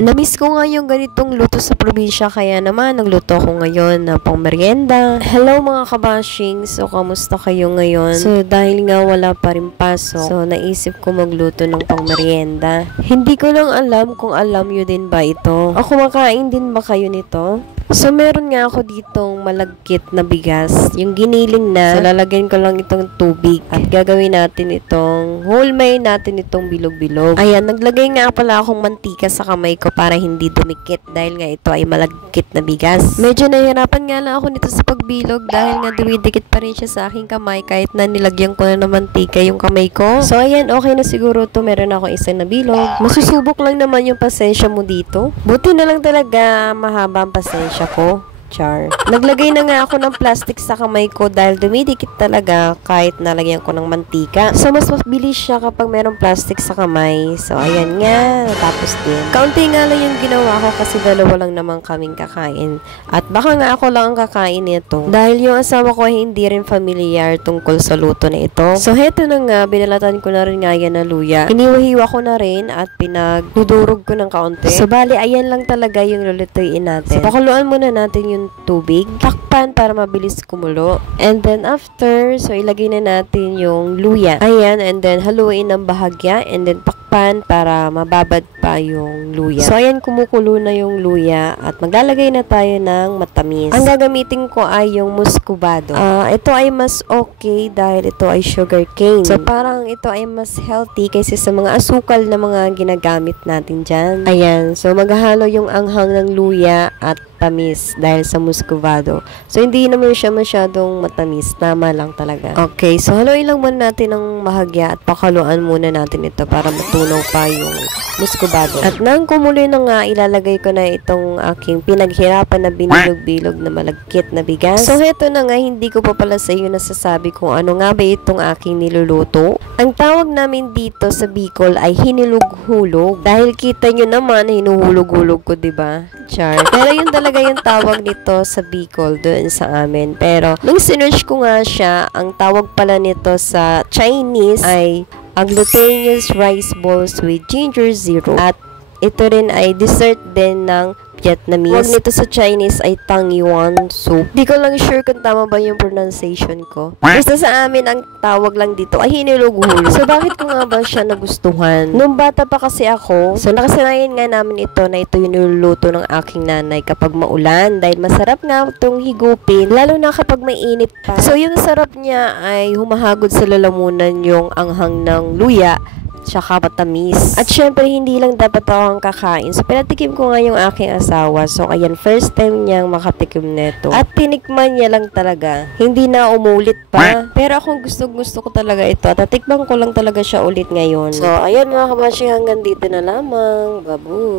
Namiss ko nga yung ganitong luto sa probinsya, kaya naman nagluto ako ngayon na pang merienda. Hello mga kabashing, so kamusta kayo ngayon? So dahil nga wala pa rin pasok, so naisip ko magluto ng pang merienda. Hindi ko lang alam kung alam nyo din ba ito. O kumakain din ba kayo nito? So, meron nga ako ditong malagkit na bigas. Yung giniling na. So, lalagyan ko lang itong tubig. At gagawin natin itong hulmay natin itong bilog-bilog. Ayan, naglagay nga pala akong mantika sa kamay ko para hindi dumikit. Dahil nga ito ay malagkit na bigas. Medyo nahihirapan nga lang ako nito sa pagbilog. Dahil nga dumidikit pa rin siya sa aking kamay. Kahit na nilagyan ko na ng mantika yung kamay ko. So, ayan, okay na siguro to. Meron ako isang nabilog. Masusubok lang naman yung pasensya mo dito. Buti na lang talaga mahaba ang pasensya ko. Char. Naglagay na nga ako ng plastic sa kamay ko dahil dumidikit talaga kahit nalagyan ko ng mantika. So, mas mabilis siya kapag merong plastic sa kamay. So, ayan nga. Tapos din. Kaunti nga lang yung ginawa ko kasi dalawa lang naman kaming kakain. At baka nga ako lang ang kakain nito. Dahil yung asawa ko ay hindi rin familiar tungkol sa luto na ito. So, heto na nga. Binalatan ko na rin nga yan na luya. Hiniwa-hiwa ko na rin at pinagdudurog ko ng kaunti. So, bali, ayan lang talaga yung lulutuin natin. So, pakuluan muna natin yung tubig. Takpan para mabilis kumulo. And then after, so ilagay na natin yung luya. Ayan, and then haluin ng bahagya. And then takpan para mababad pa yung luya. So ayan, kumukulo na yung luya. At maglalagay na tayo ng matamis. Ang gagamitin ko ay yung muscovado. Ito ay mas okay dahil ito ay sugar cane. So parang ito ay mas healthy kaysa sa mga asukal na mga ginagamit natin dyan. Ayan, so maghahalo yung anghang ng luya at tamis dahil sa muscovado. So, hindi naman siya masyadong matamis. Tama lang talaga. Okay, so haluin lang muna natin ng bahagya at pakaluan muna natin ito para matunaw pa yung muscovado. At nang kumuloy na nga, ilalagay ko na itong aking pinaghirapan na binilog-bilog na malagkit na bigas. So, heto na nga, hindi ko pa pala sa iyo nasasabi kung ano nga ba itong aking niluluto. Ang tawag namin dito sa Bicol ay hinulog-hulog. Dahil kita nyo naman, hinuhulog-hulog ko, diba? Char. Pero yun talaga yung tawag nito sa Bicol doon sa amin. Pero nung sinerch ko nga siya, ang tawag pala nito sa Chinese ay ang glutinous rice balls with ginger zero. At ito rin ay dessert din ng Vietnamese. Wag nito sa Chinese ay Tang Yuan soup. Di ko lang sure kung tama ba yung pronunciation ko. Basta sa amin, ang tawag lang dito ay hinulog-hulog. So, bakit ko nga ba siya nagustuhan? Nung bata pa kasi ako, so nakasanayan nga namin ito na ito yung niluluto ng aking nanay kapag maulan. Dahil masarap nga itong higupin, lalo na kapag may init pa. So, yung sarap niya ay humahagod sa lalamunan yung anghang ng luya tsaka matamis. At syempre, hindi lang dapat ako ang kakain. So, pinatikim ko nga yung aking asawa. So, ayan, first time niyang makatikim neto. At tinikman niya lang talaga. Hindi na umulit pa. Pero akong gusto ko talaga ito. At natikman ko lang talaga siya ulit ngayon. So, ayan mga kabashing, hanggang dito na lamang. Babu!